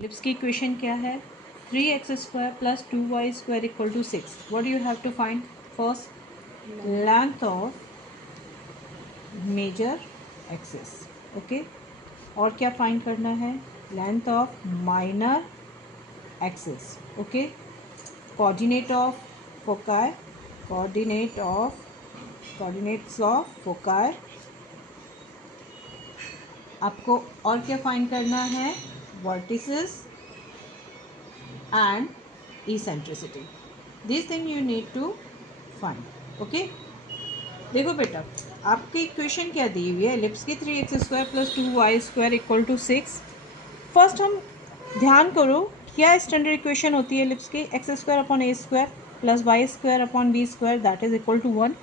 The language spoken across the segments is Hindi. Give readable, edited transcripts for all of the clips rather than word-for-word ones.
एलिप्स की इक्वेशन क्या है? 3x² + 2y² = 6. What do you have to find? First, length of major axis. Okay. और क्या फाइंड करना है? Length of minor axis. Okay. Coordinate of foci, coordinates of foci. आपको और क्या फाइंड करना है? Vertices and eccentricity. These thing you need to find. Okay. देखो बेटा, आपकी इक्वेशन क्या दी हुई है? एलिप्स की 3x² + 2y² = 6. फर्स्ट हम ध्यान करो, क्या स्टैंडर्ड इक्वेशन होती है एलिप्स की? x² / a² + y² / b² that is equal to 1.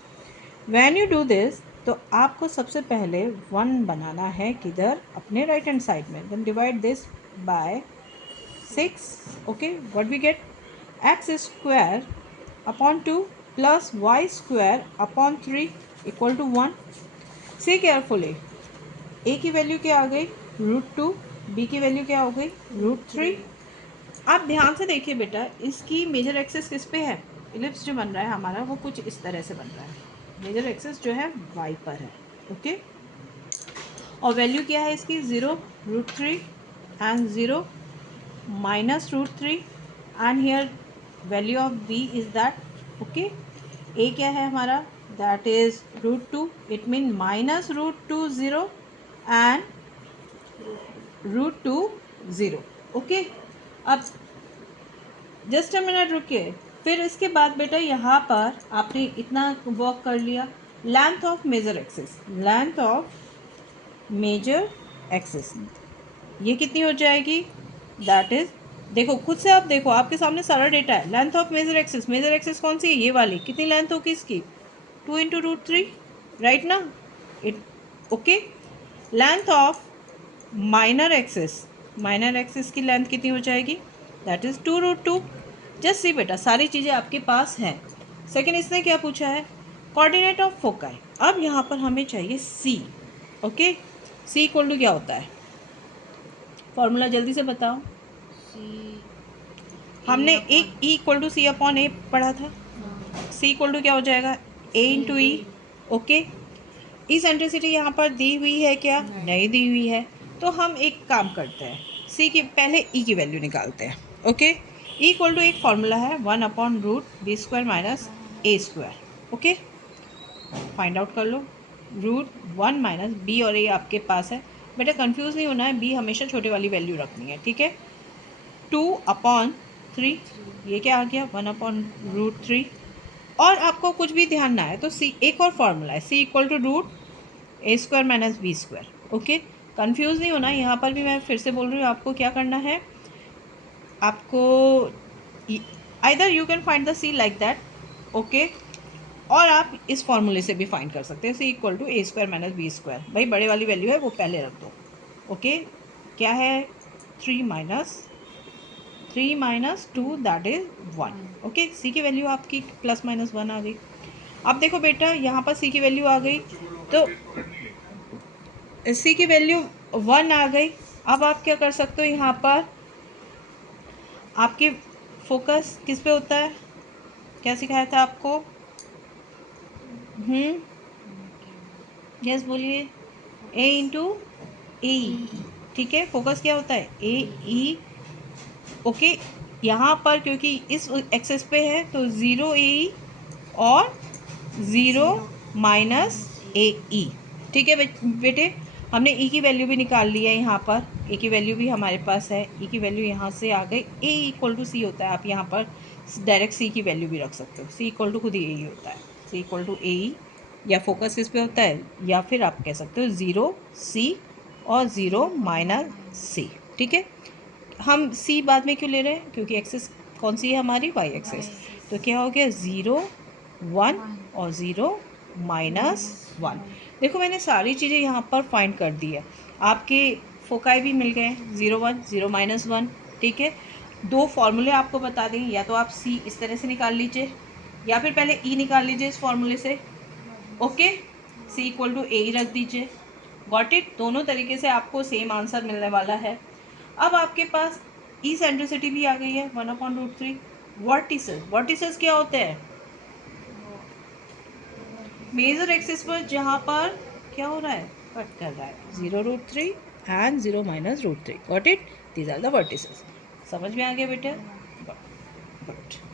When you do this, तो आपको सबसे पहले 1 बनाना है किधर? अपने राइट हैंड साइड में. Then divide this by 6. Okay, what we get? x² / 2 + y² / 3 = 1. See carefully. a की वैल्यू क्या आ गई? √2. b की वैल्यू क्या हो गई? √3. आप ध्यान से देखिए बेटा, इसकी मेजर एक्सिस किस पे है? इलिप्स जो बन रहा है हमारा वो कुछ इस तरह से बन रहा है. मेजर एक्सिस जो है y पर है. ओके. और वैल्यू क्या है इसकी? 0, √3 and 0 minus √3 and here value of b is that. okay. a क्या है हमारा? that is √2. it mean minus √2 0 and √2 0. okay. अब जस्ट अ मिनट रुकिए. फिर इसके बाद बेटा यहाँ पर आपने इतना वर्क कर लिया. Length of major axis, length of major axis ये कितनी हो जाएगी? दैट इज, देखो खुद से आप देखो, आपके सामने सारा डेटा है. लेंथ ऑफ मेजर एक्सिस कौन सी है? ये वाली. कितनी लेंथ होगी इसकी? 2 × √3, राइट ना? It okay. Length of minor axis की लेंथ कितनी हो जाएगी? That is 2 √2. जस्ट सी बेटा, सारी चीज़ें आपके पास हैं. सेकेंड, इसने क्या पूछा है? Coordinate of foci. अब यहाँ पर हमें चाहिए सी. ओके. सी इक्वल टू क्या होता है? फॉर्मूला जल्दी से बताओ. हमने एक E = C/A पढ़ा था. C = क्या हो जाएगा? A × E. ओके. इसेंट्रिसिटी यहाँ पर दी हुई है क्या? नहीं दी हुई है. तो हम एक काम करते हैं, C की पहले E की वैल्यू निकालते हैं. ओके. E = एक फॉर्मूला है 1/√b² - a². Okay. Find out कर लो. √1 - b और a आपके पास है. बेटा कंफ्यूज नहीं होना है, b हमेशा छोटे वाली वैल्यू रखनी है. ठीक है. 2/3, ये क्या आ गया? 1/√3. और आपको कुछ भी ध्यान ना है तो सी एक और फॉर्मूला है, C = √a² - b². Okay. Confuse नहीं होना. यहाँ पर भी मैं फिर से बोल रही हूँ, आपको क्या करना है? आपको either you can find the C like that. Okay. और आप इस फॉर्मूले से भी फाइंड कर सकते हैं. C = a² - b². भाई बड़े वाली वैल्यू है वो पहले रख दो. ओके. क्या है? 3 - 2 दैट इज 1. ओके. सी की वैल्यू आपकी ±1 आ गई. अब देखो बेटा, यहाँ पर सी की वैल्यू आ गई, तो सी की वैल्यू 1 आ गई. अब आप क्या कर सकते हो? यहाँ पर आपके फोकस किस पे होता है? क्या सिखाया था आपको? यस बोलिए. A × AE. ठीक है. फोकस क्या होता है? AE. ओके. यहाँ पर क्योंकि इस एक्सेस पे है तो 0 AE और 0 - AE. ठीक है बेटे. हमने E की वैल्यू भी निकाल ली है. यहाँ पर A की वैल्यू भी हमारे पास है. E की वैल्यू यहाँ से आ गई. A = C होता है. आप यहाँ पर डायरेक्ट C की वैल्यू भी रख सकते हो. C = खुद ही AE होता है. C = AE. या फोकस किस पे होता है, या फिर आप कह सकते हो 0 C और 0 - C. ठीक है. हम C बाद में क्यों ले रहे हैं? क्योंकि एक्सेस कौन सी है हमारी? y axis. तो क्या हो गया? 0 1 और 0 -1. देखो मैंने सारी चीज़ें यहाँ पर फाइंड कर दी है. आपके फोकाई भी मिल गए. 0 1 0 -1. ठीक है. 2 फॉर्मूले आपको बता दें, या तो आप C इस तरह से निकाल लीजिए, या फिर पहले E निकाल लीजिए इस फॉर्मूले से. ओके. C = A रख दीजिए. Got it. दोनों तरीके से आपको सेम आंसर मिलने वाला है. अब आपके पास इसेंट्रिसिटी भी आ गई है 1/√3। वर्टिसेस, वर्टिसेस क्या होते हैं? मेजर एक्सिस पर जहाँ पर क्या हो रहा है, कट कर रहा है, 0√3 and 0 - √3। Got it? These are the vertices. समझ में आ गया बेटा? गुड।